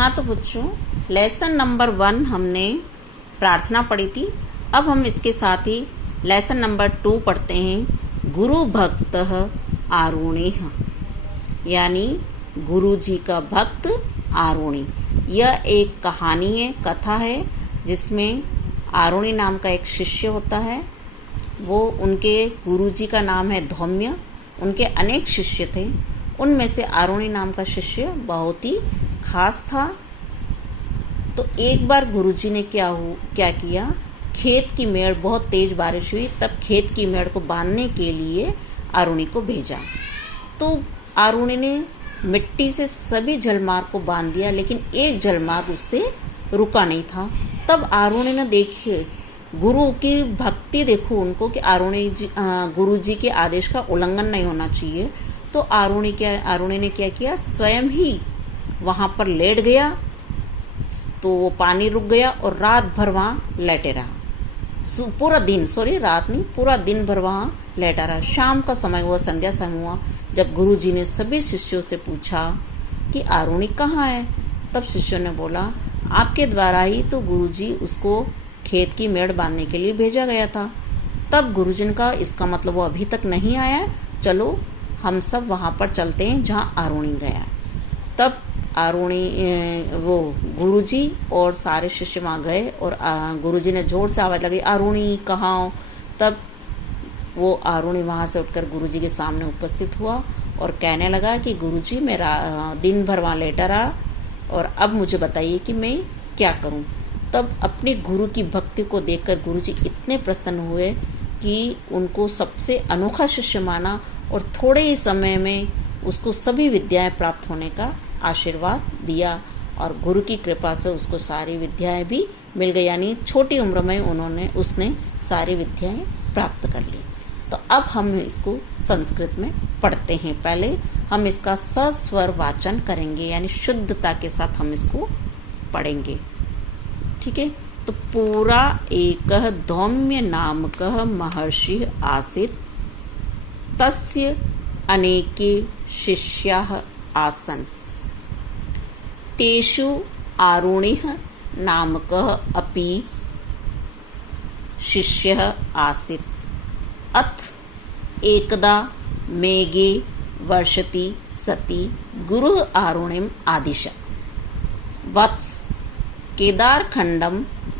हाँ तो बच्चों, लेसन नंबर 1 हमने प्रार्थना पढ़ी थी। अब हम इसके साथ ही लेसन नंबर 2 पढ़ते हैं, गुरु भक्त आरुणिः, यानी गुरु जी का भक्त आरुणि। यह एक कहानी है, कथा है, जिसमें आरुणि नाम का एक शिष्य होता है। वो उनके गुरु जी का नाम है धौम्य। उनके अनेक शिष्य थे, उनमें से आरुणि नाम का शिष्य बहुत ही खास था। तो एक बार गुरुजी ने क्या किया, खेत की मेड़, बहुत तेज बारिश हुई, तब खेत की मेड़ को बांधने के लिए आरुणि को भेजा। तो आरुणि ने मिट्टी से सभी जलमार्ग को बांध दिया, लेकिन एक जलमार्ग उससे रुका नहीं था। तब आरुणि ने देखे, गुरु की भक्ति देखो उनको कि गुरु जी के आदेश का उल्लंघन नहीं होना चाहिए। तो आरुणि ने क्या किया, स्वयं ही वहाँ पर लेट गया। तो वो पानी रुक गया और रात भर वहाँ लेटे रहा। पूरा दिन भर वहाँ लेटा रहा। शाम का समय हुआ, संध्या समय हुआ, जब गुरुजी ने सभी शिष्यों से पूछा कि आरुणि कहाँ है। तब शिष्यों ने बोला, आपके द्वारा ही तो गुरुजी उसको खेत की मेड़ बांधने के लिए भेजा गया था। तब गुरुजी ने कहा, इसका मतलब वो अभी तक नहीं आया, चलो हम सब वहाँ पर चलते हैं जहाँ आरुणि गया। तब वो गुरुजी और सारे शिष्य वहाँ गए और गुरुजी ने जोर से आवाज़ लगाई, आरुणि कहाँ हो। तब वो आरुणि वहाँ से उठकर गुरुजी के सामने उपस्थित हुआ और कहने लगा कि गुरुजी, मेरा दिन भर वहाँ लेटा रहा और अब मुझे बताइए कि मैं क्या करूँ। तब अपने गुरु की भक्ति को देखकर गुरुजी इतने प्रसन्न हुए कि उनको सबसे अनोखा शिष्य माना और थोड़े ही समय में उसको सभी विद्याएं प्राप्त होने का आशीर्वाद दिया। और गुरु की कृपा से उसको सारी विद्याएं भी मिल गई, यानी छोटी उम्र में उसने सारी विद्याएं प्राप्त कर ली। तो अब हम इसको संस्कृत में पढ़ते हैं। पहले हम इसका सस्वर वाचन करेंगे, यानी शुद्धता के साथ हम इसको पढ़ेंगे। ठीक है, तो पूरा एक धौम्य नामकः महर्षिः आसीत्, तस्य अनेके शिष्याः आसन्, तेषु आरुणिः नामकः अपि शिष्यः आसीत्। अथ एकदा मेघे वर्षति सति गुरुः आरुणिम् आदिशत्, वत्स केदारखण्डं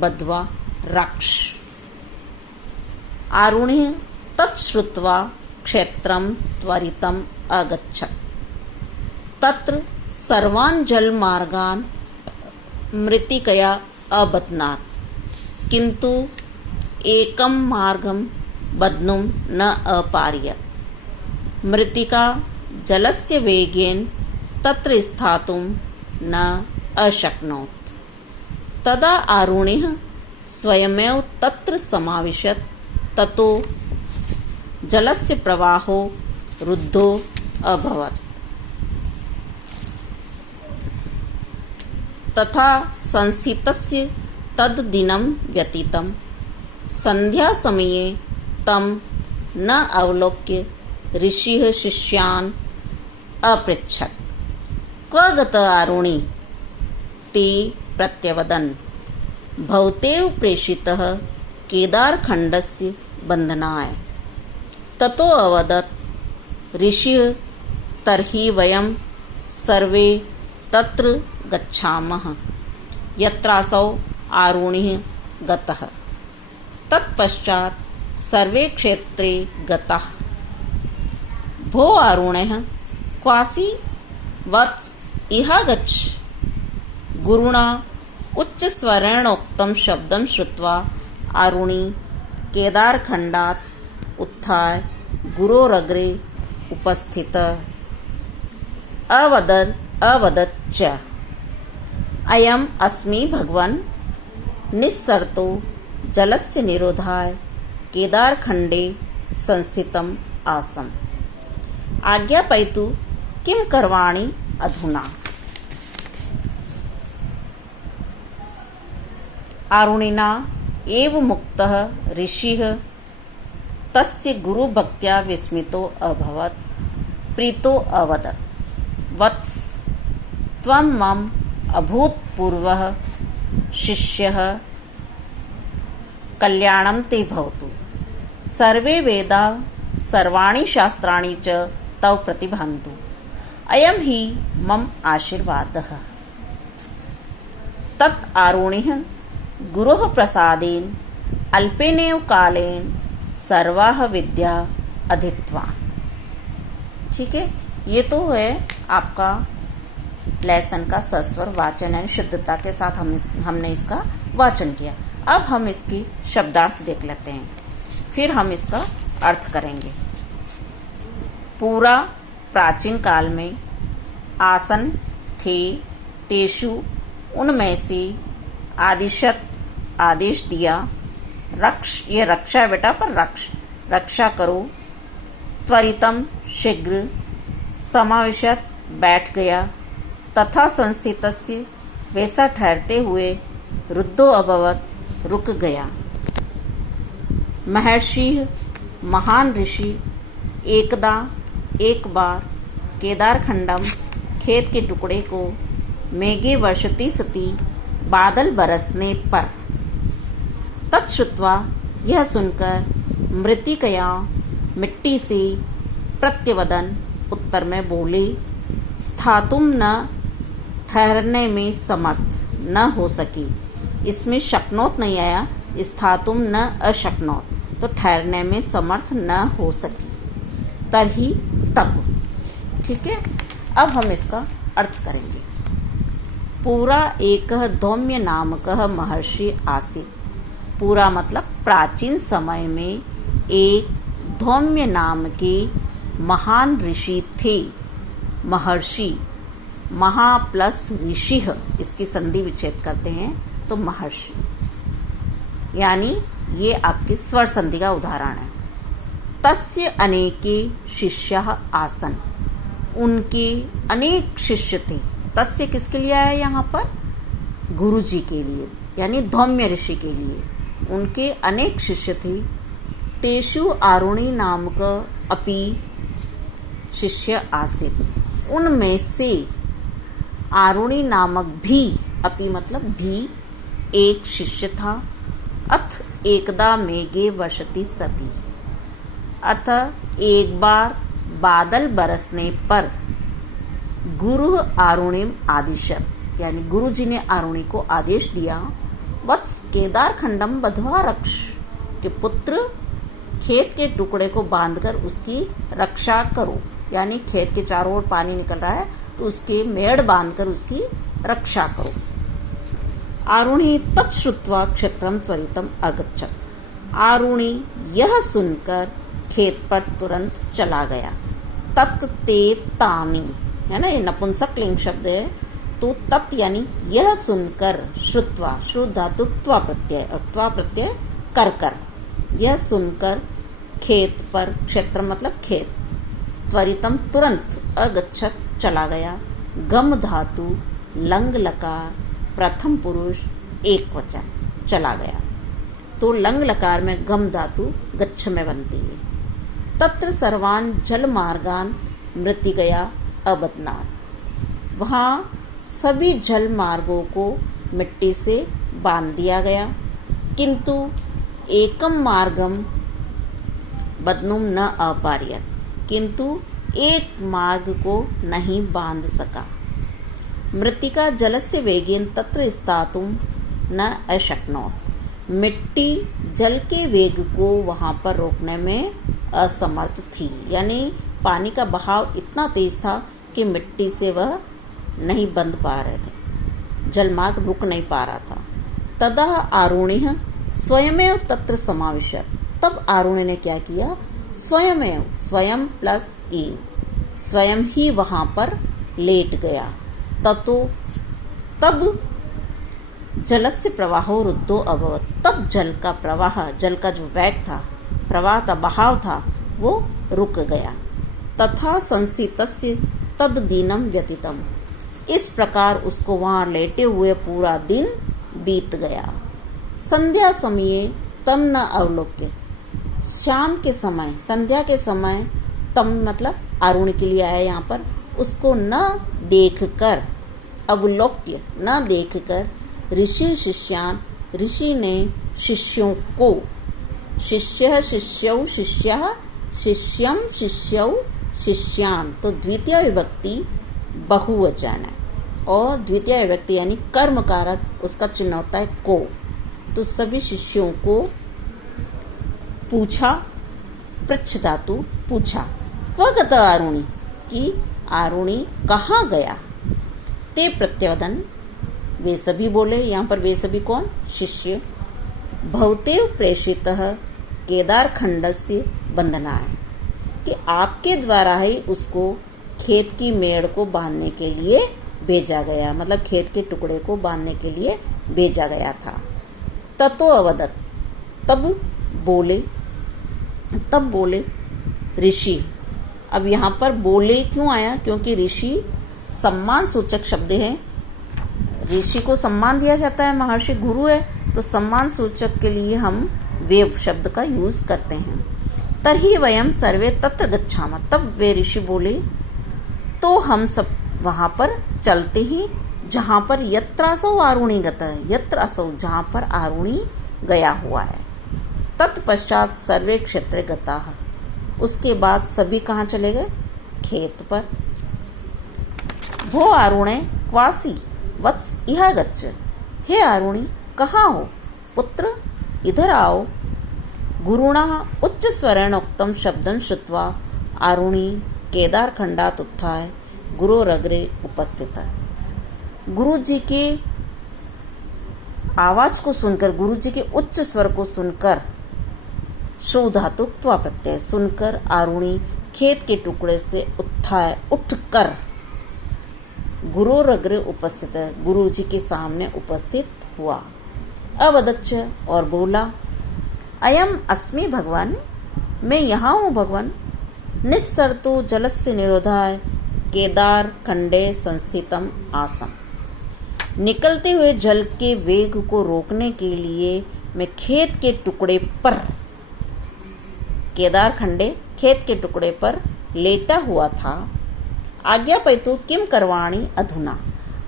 बद्ध्वा रक्ष। आरुणिः तच्छ्रुत्वा क्षेत्रं त्वरितम् अगच्छत्। तत्र सर्वान् जलमार्गान् मृत्तिकया अबध्नात्, किन्तु एकं मार्गं बध्नुं न अपारयत्। मृत्तिका जलस्य वेगेन तत्र स्थातुं न अशक्नोत्। तदा आरुणिः स्वयमेव तत्र समाविशत्, ततो जलस्य प्रवाहो रुद्धो अभवत्। तथा संस्थितस्य तद्दिनं व्यतीतं। सन्ध्यासमये तं न अवलोक्य ऋषिः शिष्यान् अपृच्छत्, क्व गतः आरुणि? ते प्रत्यवदन्, भवतेव प्रेषितः केदारखण्डस्य बन्धनाय। ततो अवदत् ऋषिः, तर्हि वयं सर्वे तत्र गच्छामः यत्रासौ आरुणिः गतः। तत्पश्चात् सर्वे क्षेत्रे गताः। भो आरुणः, क्वासि? वत्स, इह गच्छ। गुरुणा उच्चस्वरेणोक्तं शब्दं श्रुत्वा आरुणि केदारखण्डात् उत्थाय गुरोरग्रे उपस्थितः अवदत् च, अयम् अस्मि भगवन्, निस्सर्तो जलस्य निरोधाय केदारखण्डे संस्थितम् आसम्। आज्ञापयतु, किं करवाणि अधुना? आरुणिना एव मुक्तः ऋषिः तस्य गुरुभक्त्या विस्मितो अभवत्। प्रीतो अवदत्, वत्स, त्वं मम अभूतपूर्वः शिष्यः कल्याणं ते भवतु। सर्वे वेदा सर्वाणि शास्त्राणि च तव प्रतिभान्तु। अयं हि मम आशीर्वादः। तत् आरुणिः गुरोः प्रसादेन अल्पेनेव कालेन सर्वाः विद्या अधीत्वान्। ठीक है, ये तो है आपका लेसन का सस्वर वाचन है। शुद्धता के साथ हमने इसका वाचन किया। अब हम इसकी शब्दार्थ देख लेते हैं, फिर हम इसका अर्थ करेंगे। पूरा प्राचीन काल में आसन थे, तेषु उनमें से आदिशत आदेश दिया, रक्ष, ये रक्षा है बेटा, पर रक्षा करो। त्वरितम शीघ्र, समावेशत बैठ गया, तथा संस्थितस्य वैसा ठहरते हुए, रुद्धो अभवत रुक गया। महर्षि महान ऋषि एकदा एक बार केदारखंडम खेत के टुकड़े को मेघे वर्षति सती बादल बरसने पर, तत्श्रुत्वा यह सुनकर मृत्तिकया मिट्टी से प्रत्यवदन उत्तर में बोले, स्थातुम न ठहरने में समर्थ न हो सकी। इसमें शक्नोत नहीं आया, स्थातुम न अशक्नोत, तो ठहरने में समर्थ न हो सकी। तरही तब। ठीक है, अब हम इसका अर्थ करेंगे। पूरा एक धौम्य नामक महर्षि आसीत। पूरा मतलब प्राचीन समय में एक धौम्य नाम के महान ऋषि थे। महर्षि, महा प्लस ऋषि, इसकी संधि विच्छेद करते हैं तो महर्षि, यानी ये आपकी स्वर संधि का उदाहरण है। तस्य अनेके शिष्याः आसन, उनके अनेक शिष्य थे। तस्य किसके लिए आया यहाँ पर? गुरु जी के लिए, यानी धौम्य ऋषि के लिए। उनके अनेक शिष्य थे। तेषु आरुणि नामक अपि शिष्य आसीत्, उनमें से आरुणि नामक भी, अपि मतलब भी, एक शिष्य था। अथ एकदा मेघे वर्षति सती, अतः एक बार बादल बरसने पर, गुरु आरुणिम आदिशत, यानी गुरु जी ने आरुणि को आदेश दिया, वत्स केदारखंडम बध्वा रक्ष, के पुत्र खेत के टुकड़े को बांधकर उसकी रक्षा करो, यानी खेत के चारों ओर पानी निकल रहा है तो उसके मेड़ बांधकर उसकी रक्षा करो। आरुणि तत्श्रुत्वा क्षेत्रम त्वरितम अगच्छत। आरुणि यह सुनकर खेत पर तुरंत चला गया। तत् ते तानि, है ना, ये नपुंसक लिंग शब्द है। तो तत् यानी यह सुनकर, श्रुत्वा, श्रु धातु त्वा प्रत्यय, और त्वा प्रत्यय कर कर, यह सुनकर खेत पर, क्षेत्र मतलब खेत, त्वरितम तुरंत, अगच्छत चला गया। गम धातु लंग लकार प्रथम पुरुष एक वचन, चला गया। तो लंग लकार में गम धातु गच्छ में बनती है। तत्र सर्वान जल मार्गान मृत्तिकया अबध्नात्, वहाँ सभी जल मार्गों को मिट्टी से बांध दिया गया। किंतु एकम मार्गम बदनुम न अपार्यत, किंतु एक मार्ग को नहीं बांध सका। मृत्तिका जलस्य वेगेन तत्र स्थातुम न अशक्नोत, मिट्टी जल के वेग को वहाँ पर रोकने में असमर्थ थी, यानी पानी का बहाव इतना तेज था कि मिट्टी से वह नहीं बंध पा रहे थे, जलमार्ग रुक नहीं पा रहा था। तदा आरुणिः स्वयमेव तत्र समाविशत, तब आरुणि ने क्या किया? स्वयमेव, स्वयं प्लस एव, स्वयं ही वहाँ पर लेट गया। ततो तब जलस्य प्रवाहो रुद्धो अभवत्, तब जल का प्रवाह, जल का जो वेग था, प्रवाह था, बहाव था, वो रुक गया। तथा संस्थितस्य तद दीनम व्यतीतम, इस प्रकार उसको वहाँ लेटे हुए पूरा दिन बीत गया। संध्या समये तम न अवलोक्य, शाम के समय, संध्या के समय, तम मतलब आरुणि के लिए आया यहाँ पर, उसको न देखकर, अवलोक्य न देखकर ऋषि शिष्यान, ऋषि ने शिष्यों को, शिष्य शिष्यौ शिष्यः, शिष्यम शिष्यौ शिष्यान, तो द्वितीय विभक्ति बहुवचन है और द्वितीय विभक्ति यानी कर्म कारक उसका चिन्ह होता है को। तो सभी शिष्यों को पूछा, पृच्छ धातु पूछा, क्व गत आरुणि, कि आरुणि कहाँ गया। ते प्रत्युवदन, वे सभी बोले, यहाँ पर वे सभी कौन, शिष्य। भवतेव प्रेषितः केदारखंडस्य बंधनाय, कि आपके द्वारा ही उसको खेत की मेड़ को बांधने के लिए भेजा गया, मतलब खेत के टुकड़े को बांधने के लिए भेजा गया था। ततो अवदत्, तब बोले ऋषि। अब यहाँ पर बोले क्यों आया, क्योंकि ऋषि सम्मान सूचक शब्द है, ऋषि को सम्मान दिया जाता है, महर्षि गुरु है, तो सम्मान सूचक के लिए हम वे शब्द का यूज करते हैं। तर्हि वयम सर्वे तत्र गच्छामः, तब वे ऋषि बोले तो हम सब वहां पर चलते ही जहां पर यत्र असौ आरुणि गतः, यत्र असौ जहां पर आरुणि गया हुआ है। तत्पश्चात सर्वे क्षेत्रे गताः, उसके बाद सभी कहाँ चले गए, खेत पर। भो आरुणे क्वासी वत्स इह गच्छ, हे आरुणि कहाँ हो पुत्र, इधर आओ। गुरुणा उच्च स्वरेण उक्तम शब्दं श्रुत्वा आरुणि केदारखंडात् उत्थाय गुरोरग्रे उपस्थित। गुरु जी के आवाज को सुनकर, गुरु जी के उच्च स्वर को सुनकर, श्रु धातु त्वा प्रत्यय सुनकर आरुणि खेत के टुकड़े से उत्थाय उठकर गुरोरग्रे उपस्थित, गुरु जी के सामने उपस्थित हुआ। अवदच्च, और बोला, अयम अस्मि भगवान, मैं यहाँ हूँ भगवान। निस्सर्तो जलस्य निरोधाय केदार खंडे संस्थितम आसम, निकलते हुए जल के वेग को रोकने के लिए मैं खेत के टुकड़े पर, केदार खंडे खेत के टुकड़े पर लेटा हुआ था। आज्ञा पैतु किम करवाणी अधुना,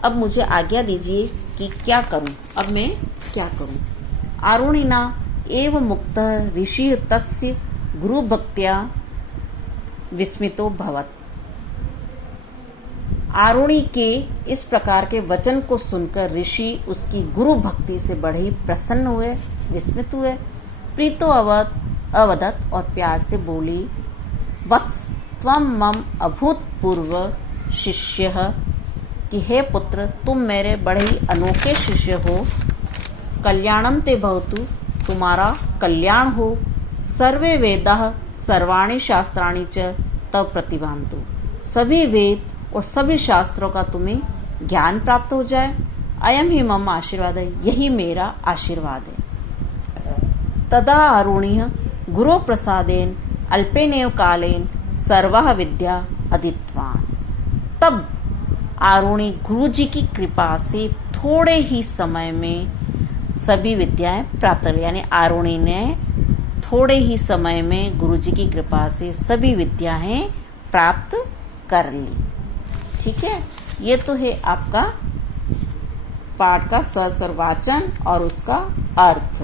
अब मुझे आज्ञा दीजिए कि क्या करूं, अब मैं क्या करूं। आरुणिना एव मुक्त ऋषि तस्य गुरु भक्त्या विस्मितो भवत, आरुणि के इस प्रकार के वचन को सुनकर ऋषि उसकी गुरु भक्ति से बड़े ही प्रसन्न हुए, विस्मित हुए। प्रीतो अवदत्, और प्यार से बोली, वत्स त्वं मम अभूतपूर्व शिष्यः, कि हे पुत्र तुम मेरे बड़े ही अनोखे शिष्य हो। कल्याणम ते भवतु, तुम्हारा कल्याण हो। सर्वे वेदाः सर्वाणि शास्त्राणि च तव प्रतिभान्तु, सभी वेद और सभी शास्त्रों का तुम्हें ज्ञान प्राप्त हो जाए। अयम ही मम आशीर्वाद है, यही मेरा आशीर्वाद है। तदा आरुणिः गुरो प्रसादेन अल्पेनेव कालेन सर्वाः विद्या अधीतवान्, तब आरुणि गुरु जी की कृपा से थोड़े ही समय में सभी विद्याएं प्राप्त कर, यानी आरुणि ने थोड़े ही समय में गुरु जी की कृपा से सभी विद्याएं प्राप्त कर ली। ठीक है, ये तो है आपका पाठ का सस्वर वाचन और उसका अर्थ।